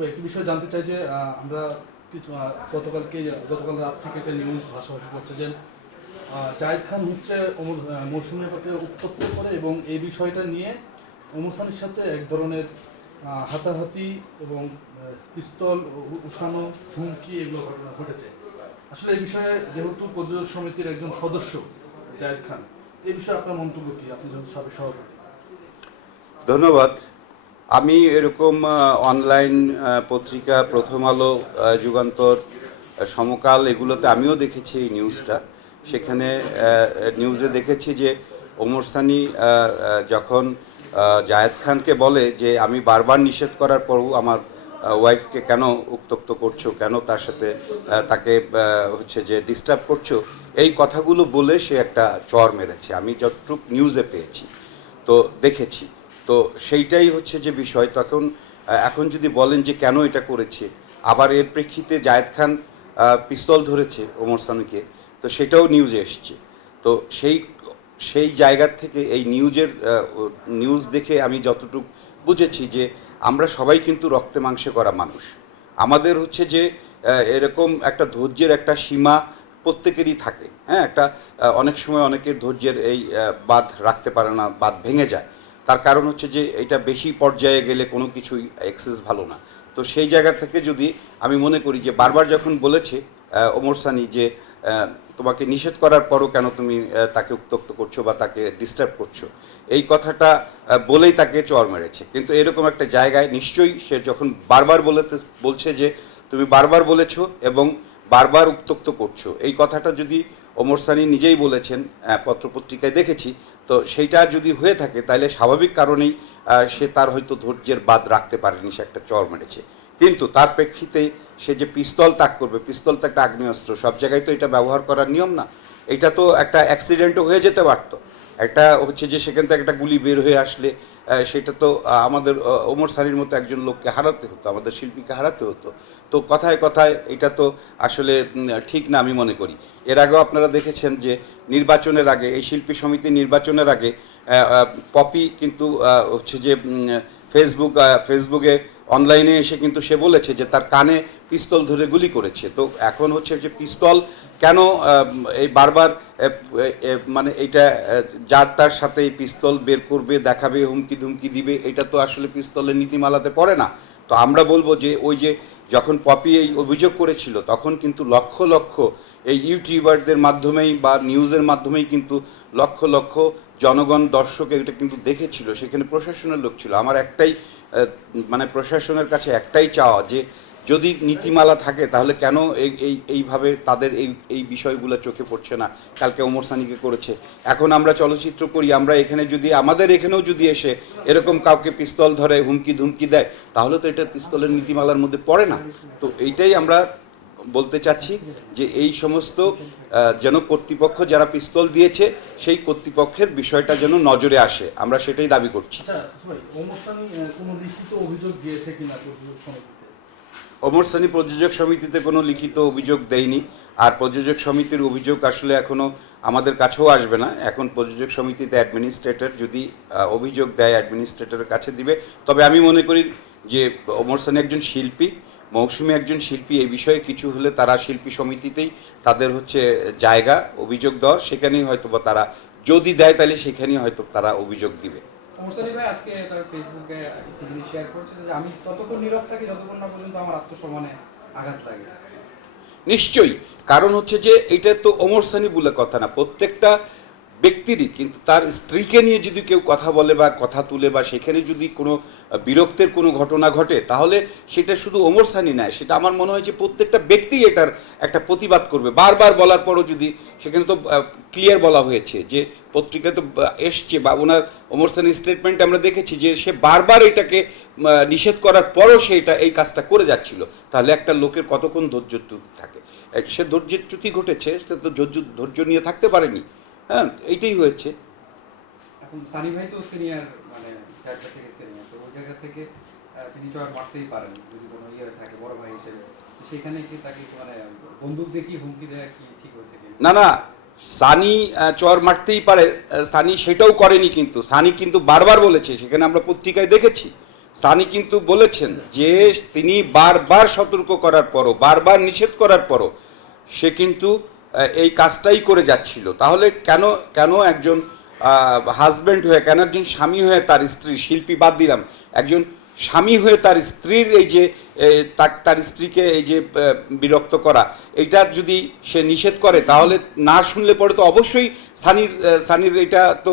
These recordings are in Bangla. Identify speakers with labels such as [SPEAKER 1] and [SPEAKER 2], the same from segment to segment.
[SPEAKER 1] তবে একটি বিষয় জানতে চাই যে আমরা কিছু গতকালকে গতকাল রাত থেকে একটা নিউজ ভাষাভাষি করছে যে জায়েদ খান হচ্ছে আহ, মৌসুমী আপাকে উত্তপ্ত করে এবং এই বিষয়টা নিয়ে খানের সাথে এক ধরনের হাতাহাতি এবং পিস্তল উঠানো হুমকি এগুলো ঘটনা ঘটেছে। আসলে এই বিষয়ে যেহেতু প্রযোজক সমিতির একজন সদস্য জায়েদ খান এই বিষয়ে আপনার মন্তব্য কি? আপনি যেহেতু সাবেক সভাপতি।
[SPEAKER 2] ধন্যবাদ। আমি এরকম অনলাইন পত্রিকা, প্রথম আলো যুগান্তর সমকাল এগুলোতে আমিও দেখেছি এই নিউজটা সেখানে নিউজে দেখেছি যে ওমর সানি যখন জায়েদ খানকে বলে যে আমি বারবার নিষেধ করার পরও আমার ওয়াইফকে কেন উত্তক্ত করছ, কেন তার সাথে তাকে হচ্ছে যে ডিস্টার্ব করছ, এই কথাগুলো বলে সে একটা চর মেরেছে। আমি যতটুক নিউজে পেয়েছি। তো দেখেছি। তো সেইটাই হচ্ছে যে বিষয়। তখন এখন যদি বলেন যে কেন এটা করেছে, আবার এর প্রেক্ষিতে জায়েদ খান পিস্তল ধরেছে ওমর সানুকে, তো সেটাও নিউজে এসছে। তো সেই সেই জায়গার থেকে এই নিউজের নিউজ দেখে আমি যতটুকু বুঝেছি যে আমরা সবাই কিন্তু রক্তে মাংসে করা মানুষ। আমাদের হচ্ছে যে এরকম একটা ধৈর্যের একটা সীমা প্রত্যেকেরই থাকে। হ্যাঁ একটা অনেক সময় অনেকের ধৈর্যের এই বাঁধ রাখতে পারে না, বাঁধ ভেঙে যায়। তার কারণ হচ্ছে যে এটা বেশি পর্যায়ে গেলে কোনো কিছুই এক্সেস ভালো না। তো সেই জায়গা থেকে যদি আমি মনে করি যে বারবার যখন বলেছে ওমর সানি যে তোমাকে নিষেধ করার পরও কেন তুমি তাকে উত্তক্ত করছ বা তাকে ডিস্টার্ব করছ, এই কথাটা বলেই তাকে চর মেরেছে। কিন্তু এরকম একটা জায়গায় নিশ্চয়ই সে যখন বারবার বলেতে, বলছে যে তুমি বারবার বলেছ এবং বারবার উত্তক্ত করছ, এই কথাটা যদি ওমর সানি নিজেই বলেছেন পত্রপত্রিকায় দেখেছি তো সেইটা যদি হয়ে থাকে তাহলে স্বাভাবিক কারণেই সে তার হয়তো ধৈর্যের বাদ রাখতে পারেনি, সে একটা চর মেরেছে। কিন্তু তার প্রেক্ষিতে সে যে পিস্তল তাক করবে, পিস্তল তো একটা আগ্নেয়াস্ত্র, সব জায়গায় তো এটা ব্যবহার করার নিয়ম না। এটা তো একটা অ্যাক্সিডেন্টও হয়ে যেতে পারতো। একটা হচ্ছে যে সেখান থেকে একটা গুলি বের হয়ে আসলে সেটা তো আমাদের ওমর সানির মতো একজন লোককে হারাতে হতো, আমাদের শিল্পীকে হারাতে হতো। তো কথায় কথায় এটা তো আসলে ঠিক না আমি মনে করি। এর আগেও আপনারা দেখেছেন যে নির্বাচনের আগে, এই শিল্পী সমিতি নির্বাচনের আগে পপি কিন্তু হচ্ছে যে ফেসবুক ফেসবুকে অনলাইনে এসে কিন্তু সে বলেছে যে তার কানে পিস্তল ধরে গুলি করেছে। তো এখন হচ্ছে যে পিস্তল কেন এই বারবার মানে এটা যার তার সাথে এই পিস্তল বের করবে, দেখাবে, হুমকি ধুমকি দিবে, এটা তো আসলে পিস্তলের নীতিমালাতে পড়ে না। তো আমরা বলব যে ওই যে যখন পপি এই অভিযোগ করেছিল, তখন কিন্তু লক্ষ লক্ষ এই ইউটিউবারদের মাধ্যমেই বা নিউজের মাধ্যমেই কিন্তু লক্ষ লক্ষ জনগণ, দর্শক এটা কিন্তু দেখেছিল। সেখানে প্রশাসনের লোক ছিল। আমার একটাই মানে প্রশাসনের কাছে একটাই চাওয়া যে যদি নীতিমালা থাকে, তাহলে কেন এই এই, এইভাবে তাদের এই এই বিষয়গুলো চোখে পড়ছে না? কালকে ওমর সানিকে করেছে। এখন আমরা চলচ্চিত্র করি, আমরা এখানে যদি, আমাদের এখানেও যদি এসে এরকম কাউকে পিস্তল ধরে হুমকি ধুমকি দেয়, তাহলে তো এটা পিস্তলের নীতিমালার মধ্যে পড়ে না। তো এইটাই আমরা বলতে চাচ্ছি যে এই সমস্ত যেন কর্তৃপক্ষ যারা পিস্তল দিয়েছে, সেই কর্তৃপক্ষের বিষয়টা যেন নজরে আসে। আমরা সেটাই দাবি করছি।
[SPEAKER 1] আচ্ছা
[SPEAKER 2] অমর সানি প্রযোজক সমিতিতে কোনো লিখিত অভিযোগ দেয়নি। আর প্রযোজক সমিতির অভিযোগ আসলে এখনও আমাদের কাছেও আসবে না। এখন প্রযোজক সমিতিতে অ্যাডমিনিস্ট্রেটর যদি অভিযোগ দেয় অ্যাডমিনিস্ট্রেটরের কাছে দিবে। তবে আমি মনে করি যে অমর সানি একজন শিল্পী, মৌসুমী একজন শিল্পী, এই বিষয়ে কিছু হলে তারা শিল্পী সমিতিতেই তাদের হচ্ছে জায়গা, অভিযোগ দেওয়ার সেখানেই হয়তো বা তারা যদি দেয় তাহলে সেখানেই হয়তো তারা অভিযোগ দিবে।
[SPEAKER 3] মোরসালি ভাই আজকে তার ফেসবুকে একটি জিনিস শেয়ার করেছেন যে আমি ততক্ষণ নীরব থাকি, যতক্ষণ না পর্যন্ত আমার আত্মসম্মানে আঘাত লাগে।
[SPEAKER 2] নিশ্চয়ই। কারণ হচ্ছে যে এটা তো অমর সানি বলে কথা না। প্রত্যেকটা ব্যক্তিরই, কিন্তু তার স্ত্রীকে নিয়ে যদি কেউ কথা বলে বা কথা তুলে বা সেখানে যদি কোনো বিরক্তের কোনো ঘটনা ঘটে, তাহলে সেটা শুধু ওমর সানি নয়, সেটা আমার মনে হয় যে প্রত্যেকটা ব্যক্তি এটার একটা প্রতিবাদ করবে। বারবার বলার পরও যদি সেখানে তো ক্লিয়ার বলা হয়েছে যে পত্রিকায় তো এসছে বা ওনার ওমর সানির স্টেটমেন্ট আমরা দেখেছি যে সে বারবার এটাকে নিষেধ করার পরও সে এটা এই কাজটা করে যাচ্ছিল। তাহলে একটা লোকের কতক্ষণ ধৈর্য থাকে? সে ধৈর্যের চ্যুতি ঘটেছে, সে তো ধৈর্য ধৈর্য নিয়ে থাকতে পারেনি। হ্যাঁ এইটাই হয়েছে।
[SPEAKER 3] এখন সানি ভাই তো সিনিয়র মানে জায়গা থেকে সিনিয়র তো ওই জায়গা থেকে তিনি মারতেই পারেন যদি কোনো ইয়ে থাকে বড় ভাই হিসেবে। সেখানে কি তাকে মানে বন্দুক দেখি হুমকি দেওয়া কি ঠিক হচ্ছে
[SPEAKER 2] না না সানি চর মারতেই পারে সানি সেটাও করেনি কিন্তু সানি কিন্তু বারবার বলেছে সেখানে আমরা পত্রিকায় দেখেছি। সানি কিন্তু বলেছেন যে তিনি বারবার সতর্ক করার পরও বারবার নিষেধ করার পরও সে কিন্তু এই কাজটাই করে যাচ্ছিল। তাহলে কেন কেন একজন হাজব্যান্ড হয়ে, কেন একজন স্বামী হয়ে তার স্ত্রী, শিল্পী বাদ দিলাম, একজন স্বামী হয়ে তার স্ত্রীর এই যে তার তার স্ত্রীকে এই যে বিরক্ত করা, এইটা যদি সে নিষেধ করে, তাহলে না শুনলে পরে তো অবশ্যই সানির সানির এটা তো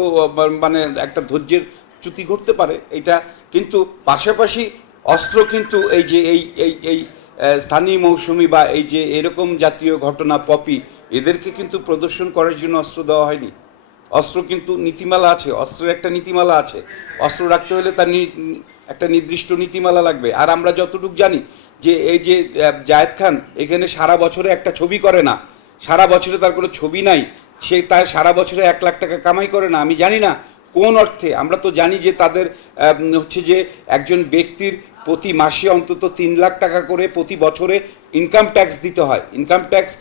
[SPEAKER 2] মানে একটা ধৈর্যের চ্যুতি ঘটতে পারে এটা কিন্তু পাশাপাশি অস্ত্র কিন্তু এই যে, এই এই এই স্থানীয় মৌসুমি বা এই যে, এরকম জাতীয় ঘটনা, পপি এদেরকে কিন্তু প্রদর্শন করার জন্য অস্ত্র দেওয়া হয়নি। অস্ত্র কিন্তু নীতিমালা আছে, অস্ত্রের একটা নীতিমালা আছে। অস্ত্র রাখতে হলে তার একটা নির্দিষ্ট নীতিমালা লাগবে। আর আমরা যতটুকু জানি যে এই যে জায়েদ খান এখানে সারা বছরে একটা ছবি করে না। সারা বছরে তার কোনো ছবি নাই। সে তার সারা বছরে এক লাখ টাকা কামাই করে না। আমি জানি না কোন অর্থে। আমরা তো জানি যে তাদের হচ্ছে যে একজন ব্যক্তির প্রতি মাসে অন্তত তিন লাখ টাকা করে প্রতি বছরে ইনকাম ট্যাক্স দিতে হয়। ইনকাম ট্যাক্স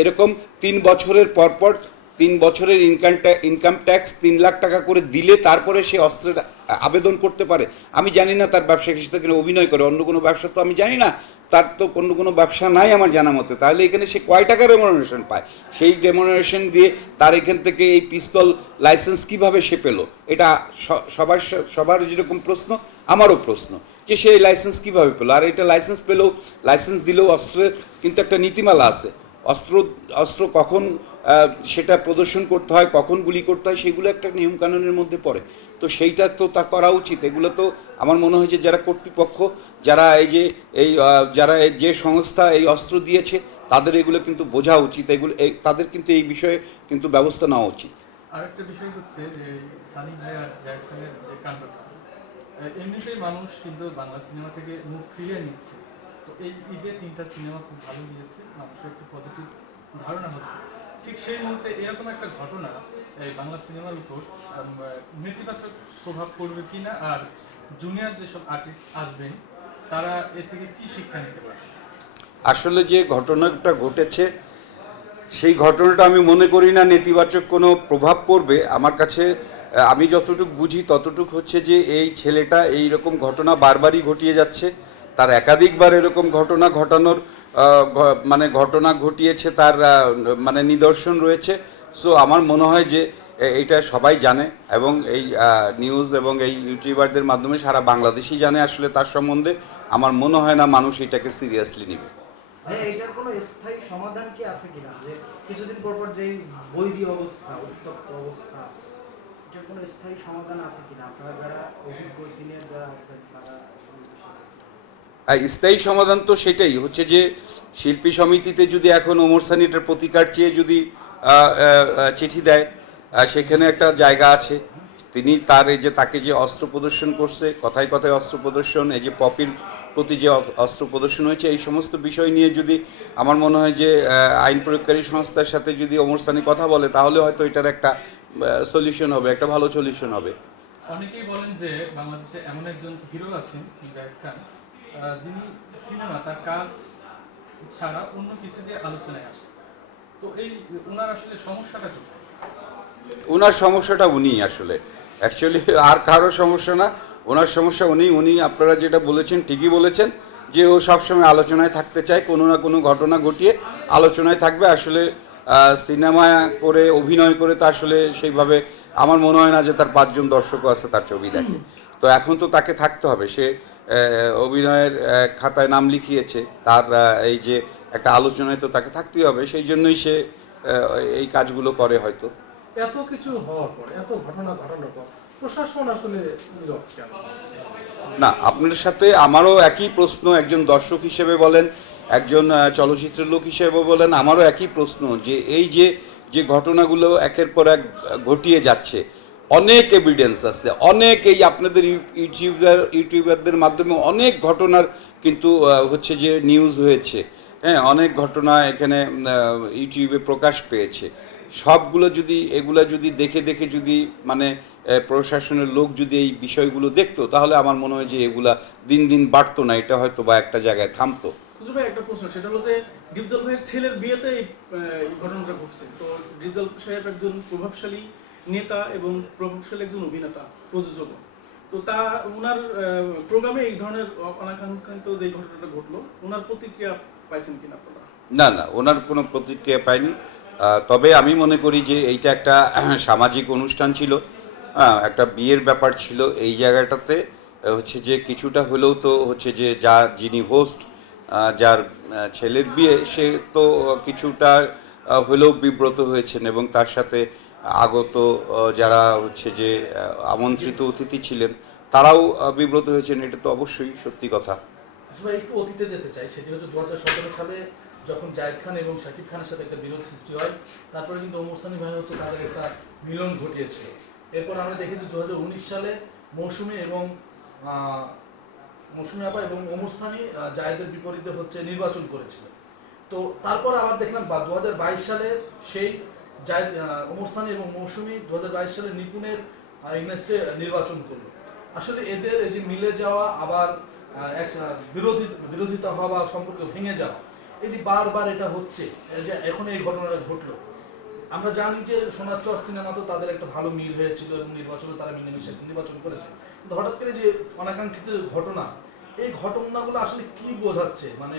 [SPEAKER 2] এরকম তিন বছরের পর পর তিন বছরের ইনকাম ইনকাম ট্যাক্স তিন লাখ টাকা করে দিলে তারপরে সে অস্ত্রের আবেদন করতে পারে। আমি জানি না তার ব্যবসা কৃষিতে কিনা অভিনয় করে, অন্য কোনো ব্যবসা তো আমি জানি না। তার তো অন্য কোনো ব্যবসা নাই আমার জানা মতে। তাহলে এখানে সে কয় টাকা রেমুনারেশন পায়? সেই রেমুনারেশন দিয়ে তার এখান থেকে এই পিস্তল লাইসেন্স কীভাবে সে পেল? এটা সবার সবার যেরকম প্রশ্ন, আমারও প্রশ্ন যে সে লাইসেন্স কীভাবে পেল? আর এটা লাইসেন্স পেলেও লাইসেন্স দিলেও অস্ত্রের কিন্তু একটা নীতিমালা আছে। অস্ত্র অস্ত্র কখন সেটা প্রদর্শন করতে হয়, কখন গুলি করতে হয়, সেগুলো একটা নিয়মকানুনের মধ্যে পড়ে। তো সেইটা তো তা করা উচিত। এগুলো তো আমার মনে হয় যে যারা কর্তৃপক্ষ, যারা এই যে, এই যারা যে সংস্থা এই অস্ত্র দিয়েছে, তাদের এগুলো কিন্তু বোঝা উচিত। এগুলো তাদের কিন্তু এই বিষয়ে কিন্তু ব্যবস্থা নেওয়া উচিত।
[SPEAKER 1] আরেকটা বিষয় হচ্ছে সানি যে কাণ্ডটা এমনিতেই মানুষ কিন্তু বাংলা সিনেমা থেকে মুখ ফিরিয়ে নিচ্ছে। তো এই ঈদে তিনটা সিনেমা খুব ভালো গিয়েছে মানুষের একটু পজিটিভ ধারণা হচ্ছে। ঠিক সেই মুহূর্তে এরকম একটা ঘটনা, এই বাংলা সিনেমার উপর নেতিবাচক প্রভাব পড়বে কিনা আর জুনিয়র যেসব আর্টিস্ট আসবেন, তারা এ থেকে কি শিক্ষা নিতে পারবে?
[SPEAKER 2] আসলে যে ঘটনাটা ঘটেছে, সেই ঘটনাটা আমি মনে করি না নেতিবাচক কোনো প্রভাব পড়বে। আমার কাছে আমি যতটুকু বুঝি ততটুক হচ্ছে যে এই ছেলেটা এই রকম ঘটনা বারবারই ঘটিয়ে যাচ্ছে। তার একাধিকবার এরকম ঘটনা ঘটানোর মানে ঘটনা ঘটিয়েছে, তার মানে নিদর্শন রয়েছে। সো আমার মনে হয় যে এ- এইটা সবাই জানে এবং এই নিউজ এবং এই ইউটিউবারদের মাধ্যমে সারা বাংলাদেশই জানে আসলে তার সম্বন্ধে। আমার মনে হয় না মানুষ এটাকে সিরিয়াসলি নেবে
[SPEAKER 4] উত্তপ্ত অবস্থা এটার কোনো স্থায়ী সমাধান
[SPEAKER 2] তো সেটাই। হচ্ছে যে, শিল্পী সমিতিতে যদি এখন ওমর সানিটার প্রতিকার চেয়ে যদি চিঠি দেয় সেখানে একটা জায়গা আছে। তিনি তার এই যে, তাকে যে অস্ত্র প্রদর্শন করছে, কথায় কথায় অস্ত্র প্রদর্শন, এই যে পপির প্রতি যে অস্ত্র প্রদর্শন হয়েছে, এই সমস্ত বিষয় নিয়ে যদি আমার মনে হয় যে আইন প্রয়োগকারী সংস্থার সাথে যদি ওমর সানি কথা বলে, তাহলে হয়তো এটার একটা সলিউশন হবে, একটা ভালো সলিউশন হবে।
[SPEAKER 1] অনেকেই বলেন যে, বাংলাদেশে এমন একজন হিরো আছেন খান। যিনি সিনেমা, তার কাজ ছাড়া অন্য কিছু দিয়ে আলোচনায় আসে। তো এই ওনার আসলে সমস্যাটা কোথায়
[SPEAKER 2] ওনার সমস্যাটা উনি আসলে। অ্যাকচুয়ালি আর কারও সমস্যা না। ওনার সমস্যা উনি উনি আপনারা যেটা বলেছেন, ঠিকই বলেছেন যে ও সবসময় আলোচনায় থাকতে চায়, কোনো না কোনো ঘটনা ঘটিয়ে আলোচনায় থাকবে। আসলে সিনেমা করে, অভিনয় করে তো আসলে সেইভাবে আমার মনে হয় না যে তার পাঁচজন দর্শকও আছে তার ছবি দেখে। তো এখন তো তাকে থাকতে হবে। সে অভিনয়ের খাতায় নাম লিখিয়েছে। তার এই যে একটা আলোচনায় তো তাকে থাকতেই হবে সেই জন্যই সে এই কাজগুলো করে হয়তো।
[SPEAKER 5] এত কিছু হওয়ার পর এত ঘটনা ঘটানোর পর প্রশাসন আসলে
[SPEAKER 2] না আপনার সাথে আমারও একই প্রশ্ন একজন দর্শক হিসেবে বলেন একজন চলচ্চিত্র লোক হিসেবে বলেন আমারও একই প্রশ্ন যে এই যে যে ঘটনাগুলো একের পর এক ঘটিয়ে যাচ্ছে অনেক এভিডেন্স আছে। অনেক এই আপনাদের ইউ- ইউটিউবার, ইউটিউবারদের মাধ্যমে অনেক ঘটনার কিন্তু হচ্ছে যে নিউজ হয়েছে। হ্যাঁ অনেক ঘটনা এখানে ইউটিউবে প্রকাশ পেয়েছে। সবগুলো যদি, এগুলো যদি দেখে দেখে যদি মানে প্রশাসনের লোক যদি এই বিষয়গুলো দেখতো, তাহলে আমার মনে হয় যে এগুলা দিন দিন বাড়তো না, এটা হয়তো বা একটা জায়গায় থামতো।
[SPEAKER 5] একটা প্রশ্ন, সেটা হলো যে ডিপজল ভাইয়ের ছেলের বিয়েতে এই ঘটনাটা ঘটছে। তো ডিপজল সাহেব একজন প্রভাবশালী নেতা এবং প্রভাবশালী একজন অভিনেতা, প্রযোজক। তো তো ওনার প্রোগ্রামে এই ধরনের অনাকাঙ্ক্ষিত যে ঘটনাটা ঘটলো ওনার প্রতিক্রিয়া পাইছেন কিনা আপনারা?
[SPEAKER 2] না না ওনার কোনো প্রতিক্রিয়া পাইনি। তবে আমি মনে করি যে এইটা একটা সামাজিক অনুষ্ঠান ছিল। একটা বিয়ের ব্যাপার ছিল এই জায়গাটাতে। হচ্ছে যে কিছুটা হলেও তো হচ্ছে যে যা যিনি হোস্ট যার ছেলের বিয়ে, সে তো কিছুটা হলেও বিব্রত হয়েছেন এবং তার সাথে আগত যারা হচ্ছে যে আমন্ত্রিত অতিথি ছিলেন, তারাও বিব্রত হয়েছেন, এটা তো অবশ্যই সত্যি কথা।
[SPEAKER 1] একটু অতীতে যেতে চাই, সেটি হচ্ছে দুহাজার সতেরো সালে যখন জায়েদ খান এবং শাকিব খানের সাথে একটা বিরোধ সৃষ্টি হয়, তারপরে কিন্তু ওমর সানি ভাই হচ্ছে তাদের একটা মিলন ঘটিয়েছিল। এরপর আমরা দেখেছি দু হাজার উনিশ সালে মৌসুমী এবং মৌসুমী আপা এবং ওমর সানি জায়েদের বিপরীতে হচ্ছে নির্বাচন করেছিল তো তারপর আবার দেখলাম বা দু হাজার বাইশ সালে সেই ওমর এবং মৌসুমী দু সালে নিপুণের এগনেস্টে নির্বাচন করল। আসলে এদের এই যে মিলে যাওয়া, আবার বিরোধী, বিরোধিতা হওয়া বা সম্পর্ক ভেঙে যাওয়া, এই যে বারবার এটা হচ্ছে, এই যে এখন এই ঘটনাটা ঘটলো। আমরা জানি যে সোনার চর সিনেমা তো তাদের একটা ভালো মিল হয়েছিল এবং নির্বাচনে তারা মিলেমিশে নির্বাচন করেছে। কিন্তু হঠাৎ করে যে অনাকাঙ্ক্ষিত ঘটনা, এই ঘটনাগুলো আসলে কি বোঝাচ্ছে? মানে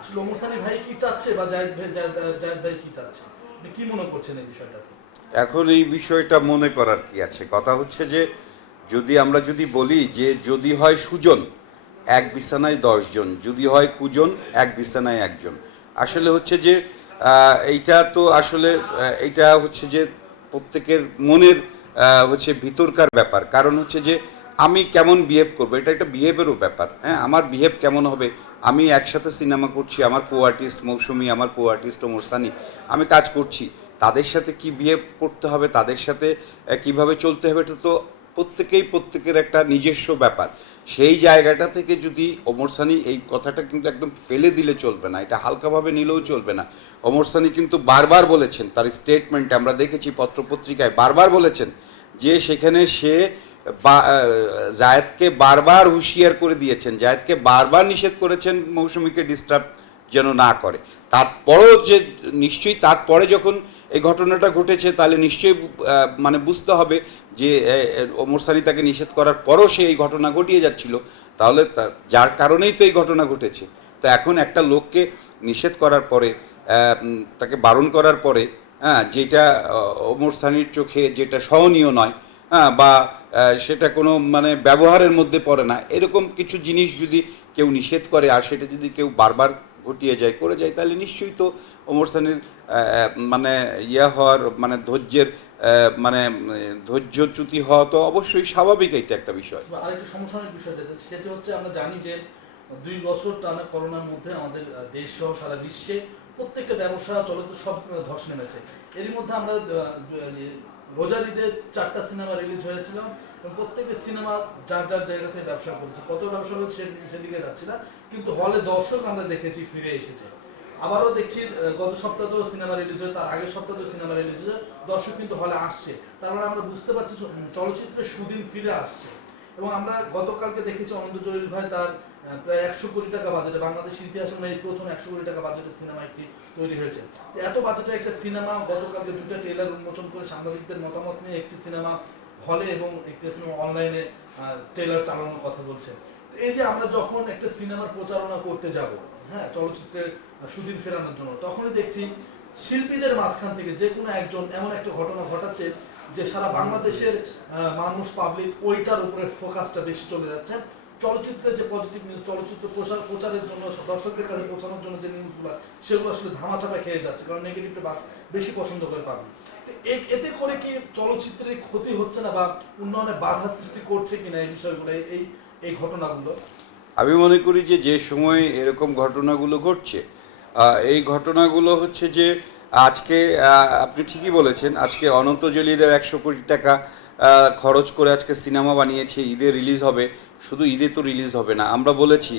[SPEAKER 1] আসলে ওমরস্তানি ভাই কি চাচ্ছে বা জায়েদ ভাই জায়েদ ভাই কি চাচ্ছে? কি মনে করছেন এই বিষয়টাতে?
[SPEAKER 2] এখন এই বিষয়টা মনে করার কি আছে? কথা হচ্ছে যে, যদি আমরা যদি বলি যে, যদি হয় সুজন, এক বিছানায় দশজন, যদি হয় কুজন, এক বিছানায় একজন। আসলে হচ্ছে যে এইটা তো আসলে এইটা হচ্ছে যে, প্রত্যেকের মনের হচ্ছে ভিতরকার ব্যাপার। কারণ হচ্ছে যে, আমি কেমন বিহেভ করব? এটা একটা বিহেভেরও ব্যাপার। হ্যাঁ আমার বিহেভ কেমন হবে? আমি একসাথে সিনেমা করছি, আমার কো আর্টিস্ট মৌসুমি, আমার কো আর্টিস্ট ওমর সানি আমি কাজ করছি। তাদের সাথে কি বিহেভ করতে হবে, তাদের সাথে কীভাবে চলতে হবে, এটা তো প্রত্যেকেই প্রত্যেকের একটা নিজস্ব ব্যাপার। সেই জায়গাটা থেকে যদি ওমর সানি এই কথাটা কিন্তু একদম ফেলে দিলে চলবে না, এটা হালকাভাবে নিলেও চলবে না। ওমর সানি কিন্তু বারবার বলেছেন, তার স্টেটমেন্টে আমরা দেখেছি পত্রপত্রিকায়, বারবার বলেছেন যে সেখানে সে জায়েদকে বারবার হুঁশিয়ার করে দিয়েছেন, জায়েদকে বারবার নিষেধ করেছেন মৌসুমীকে ডিস্টার্ব যেন না করে। তারপরেও যে, নিশ্চয়ই তারপরে যখন এই ঘটনাটা ঘটেছে, তাহলে নিশ্চয়ই মানে বুঝতে হবে যে ওমর তাকে নিষেধ করার পরও সে এই ঘটনা ঘটিয়ে যাচ্ছিল। তাহলে যার কারণেই তো এই ঘটনা ঘটেছে। তো এখন একটা লোককে নিষেধ করার পরে তাকে বারণ করার পরে হ্যাঁ যেটা ওমর সানির চোখে যেটা সহনীয় নয় হ্যাঁ বা সেটা কোনো মানে ব্যবহারের মধ্যে পড়ে না। এরকম কিছু জিনিস যদি কেউ নিষেধ করে আর সেটা যদি কেউ বারবার ঘটিয়ে যায়, করে যায়, তাহলে নিশ্চয়ই তো ওমর সানির মানে ইয়া হওয়ার মানে ধৈর্যের মানে ধৈর্যচ্যুতি হওয়া তো অবশ্যই স্বাভাবিক এটা একটা বিষয়।
[SPEAKER 1] আরেকটা সমসাময়িক বিষয় যেটা সেটা হচ্ছে আমরা জানি যে দুই বছর টানা করোনার মধ্যে আমাদের দেশ সহ সারা বিশ্বে প্রত্যেকটা ব্যবসা চলচ্চিত্র সব ধস নেমেছে। এরই মধ্যে আমরা রোজার ঈদে চারটা সিনেমা রিলিজ হয়েছিল এবং সিনেমা যার যার জায়গা থেকে ব্যবসা করেছে। কত ব্যবসা হচ্ছে সেদিকে যাচ্ছি না, কিন্তু হলে দর্শক আমরা দেখেছি, ফিরে এসেছে। আবারও দেখছি গত সপ্তাহেও সিনেমা রিলিজ হয়েছে, তার আগের সপ্তাহেও সিনেমা রিলিজ হয়েছে। দর্শক কিন্তু হলে আসছে। তার মানে আমরা বুঝতে পারছি চলচ্চিত্রের সুদিন ফিরে আসছে। এবং আমরা গতকালকে দেখেছি অনন্ত জলিল ভাই তার প্রায় একশো কোটি টাকা বাজেটে বাংলাদেশের প্রথম একশো কোটি টাকা বাজেটের সিনেমা একটি তৈরি হয়েছে। এত বাজেটের একটা সিনেমা গতকালকে দুইটা ট্রেলার উন্মোচন করে সাংবাদিকদের মতামত নিয়ে একটি সিনেমা হলে এবং একটি সিনেমা অনলাইনে ট্রেলার চালানোর কথা বলছে। এই যে আমরা যখন একটা সিনেমার প্রচারণা করতে যাব হ্যাঁ চলচ্চিত্রের সুদিন ফেরানোর জন্য, তখনই দেখছি শিল্পীদের মাঝখান থেকে যে কোনো একজন এমন একটা ঘটনা ঘটাচ্ছে যে সারা বাংলাদেশের মানুষ পাবলিক ওইটার উপরে ফোকাসটা বেশি চলে যাচ্ছে। চলচ্চিত্রের যে পজিটিভ নিউজ চলচ্চিত্র প্রচার প্রচারের জন্য, দর্শকদের কাছে পৌঁছানোর জন্য যে নিউজগুলো সেগুলো আসলে ধামাচাপা খেয়ে যাচ্ছে, কারণ নেগেটিভটা বেশি পছন্দ করে এ- এতে করে কি চলচ্চিত্রের ক্ষতি হচ্ছে না বা উন্নয়নে বাধা সৃষ্টি করছে কিনা এই বিষয়গুলো, এই এই ঘটনাগুলো?
[SPEAKER 2] আমি মনে করি যে যে সময় এরকম ঘটনাগুলো ঘটছে এই ঘটনাগুলো হচ্ছে যে আজকে আপনি ঠিকই বলেছেন, আজকে অনন্ত জলিলের একশো কোটি টাকা খরচ করে আজকে সিনেমা বানিয়েছে, ঈদে রিলিজ হবে শুধু ঈদে তো রিলিজ হবে না। আমরা বলেছি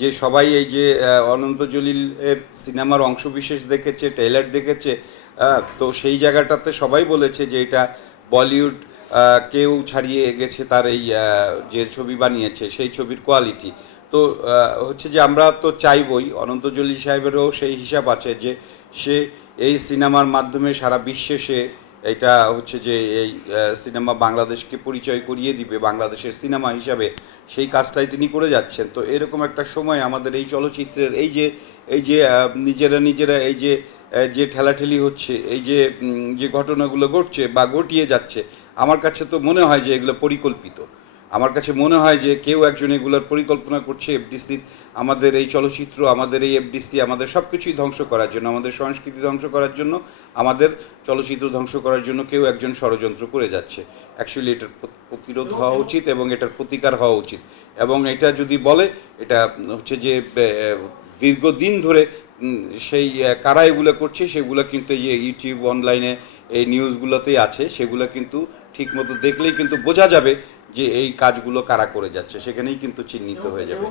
[SPEAKER 2] যে সবাই এই যে অনন্ত জলিলের সিনেমার অংশবিশেষ দেখেছে ট্রেলার দেখেছে তো সেই জায়গাটাতে সবাই বলেছে যে এটা বলিউড কেউ ছাড়িয়ে গেছে তার এই যে ছবি বানিয়েছে, সেই ছবির কোয়ালিটি তো হচ্ছে যে আমরা তো চাইবই, অনন্ত জলিল সাহেবেরও সেই হিসাব আছে যে সে এই সিনেমার মাধ্যমে সারা বিশ্বে সে এটা হচ্ছে যে এই সিনেমা বাংলাদেশকে পরিচয় করিয়ে দিবে, বাংলাদেশের সিনেমা হিসাবে সেই কাজটাই তিনি করে যাচ্ছেন। তো এরকম একটা সময় আমাদের এই চলচ্চিত্রের এই যে এই যে নিজেরা নিজেরা এই যে যে ঠেলাঠেলি হচ্ছে, এই যে যে ঘটনাগুলো ঘটছে বা ঘটিয়ে যাচ্ছে, আমার কাছে তো মনে হয় যে এগুলো পরিকল্পিত। আমার কাছে মনে হয় যে কেউ একজন এগুলোর পরিকল্পনা করছে এফডিসির আমাদের এই চলচ্চিত্র, আমাদের এই এফডিসি আমাদের সব কিছুই ধ্বংস করার জন্য, আমাদের সংস্কৃতি ধ্বংস করার জন্য, আমাদের চলচ্চিত্র ধ্বংস করার জন্য কেউ একজন ষড়যন্ত্র করে যাচ্ছে। অ্যাকচুয়ালি এটার প্রতিরোধ হওয়া উচিত এবং এটার প্রতিকার হওয়া উচিত। এবং এটা যদি বলে, এটা হচ্ছে যে দীর্ঘদিন ধরে সেই কারা এগুলো করছে, সেগুলো কিন্তু এই যে ইউটিউব অনলাইনে এই নিউজগুলোতেই আছে, সেগুলো কিন্তু ঠিকমতো দেখলেই কিন্তু বোঝা যাবে যে এই কাজগুলো কারা করে যাচ্ছে সেখানেই কিন্তু চিহ্নিত হয়ে যাবে।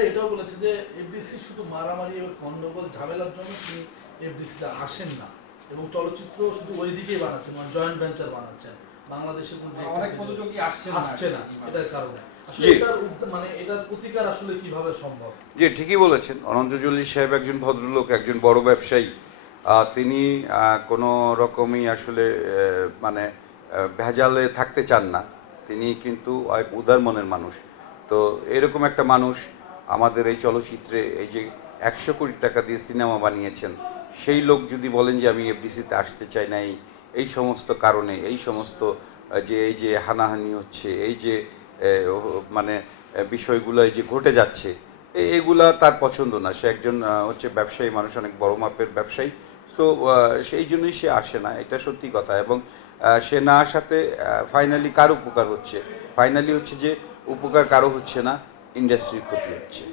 [SPEAKER 1] এটাও বলেছে যে এফডিসি শুধু মারামারি এবং গন্ডগোল ঝামেলার জন্য তিনি এফডিসিতে আসেন না। এবং চলচ্চিত্র শুধু ওই দিকেই বানাচ্ছেন মানে জয়েন্ট ভেঞ্চার বানাচ্ছেন। বাংলাদেশে
[SPEAKER 3] অনেক প্রযোজকই আসছে
[SPEAKER 1] আসছে না এটার কারণে। আসলে
[SPEAKER 2] জি।
[SPEAKER 1] এটার উদ- মানে এটার প্রতিকার আসলে কীভাবে সম্ভব?
[SPEAKER 2] যে ঠিকই বলেছেন। অনন্ত সাহেব একজন ভদ্রলোক একজন বড় ব্যবসায়ী। তিনি আহ, কোনো রকমই আসলে মানে ভেজালে থাকতে চান না। তিনি কিন্তু উদার মনের মানুষ। তো এরকম একটা মানুষ আমাদের এই চলচ্চিত্রে এই যে একশো কোটি টাকা দিয়ে সিনেমা বানিয়েছেন, সেই লোক যদি বলেন যে আমি এফডিসিতে আসতে চাই না, এই সমস্ত কারণে, এই সমস্ত যে এই যে হানাহানি হচ্ছে, এই যে মানে বিষয়গুলো এই যে ঘটে যাচ্ছে এগুলা তার পছন্দ না। সে একজন হচ্ছে ব্যবসায়ী, মানুষ অনেক বড় মাপের ব্যবসায়ী। সো সেই জন্যই সে আসে না, এটা সত্যি কথা। এবং সে না আসাতে ফাইনালি কার উপকার হচ্ছে? ফাইনালি হচ্ছে যে, উপকার কারও হচ্ছে না ইন্ডাস্ট্রির ক্ষতি হচ্ছে।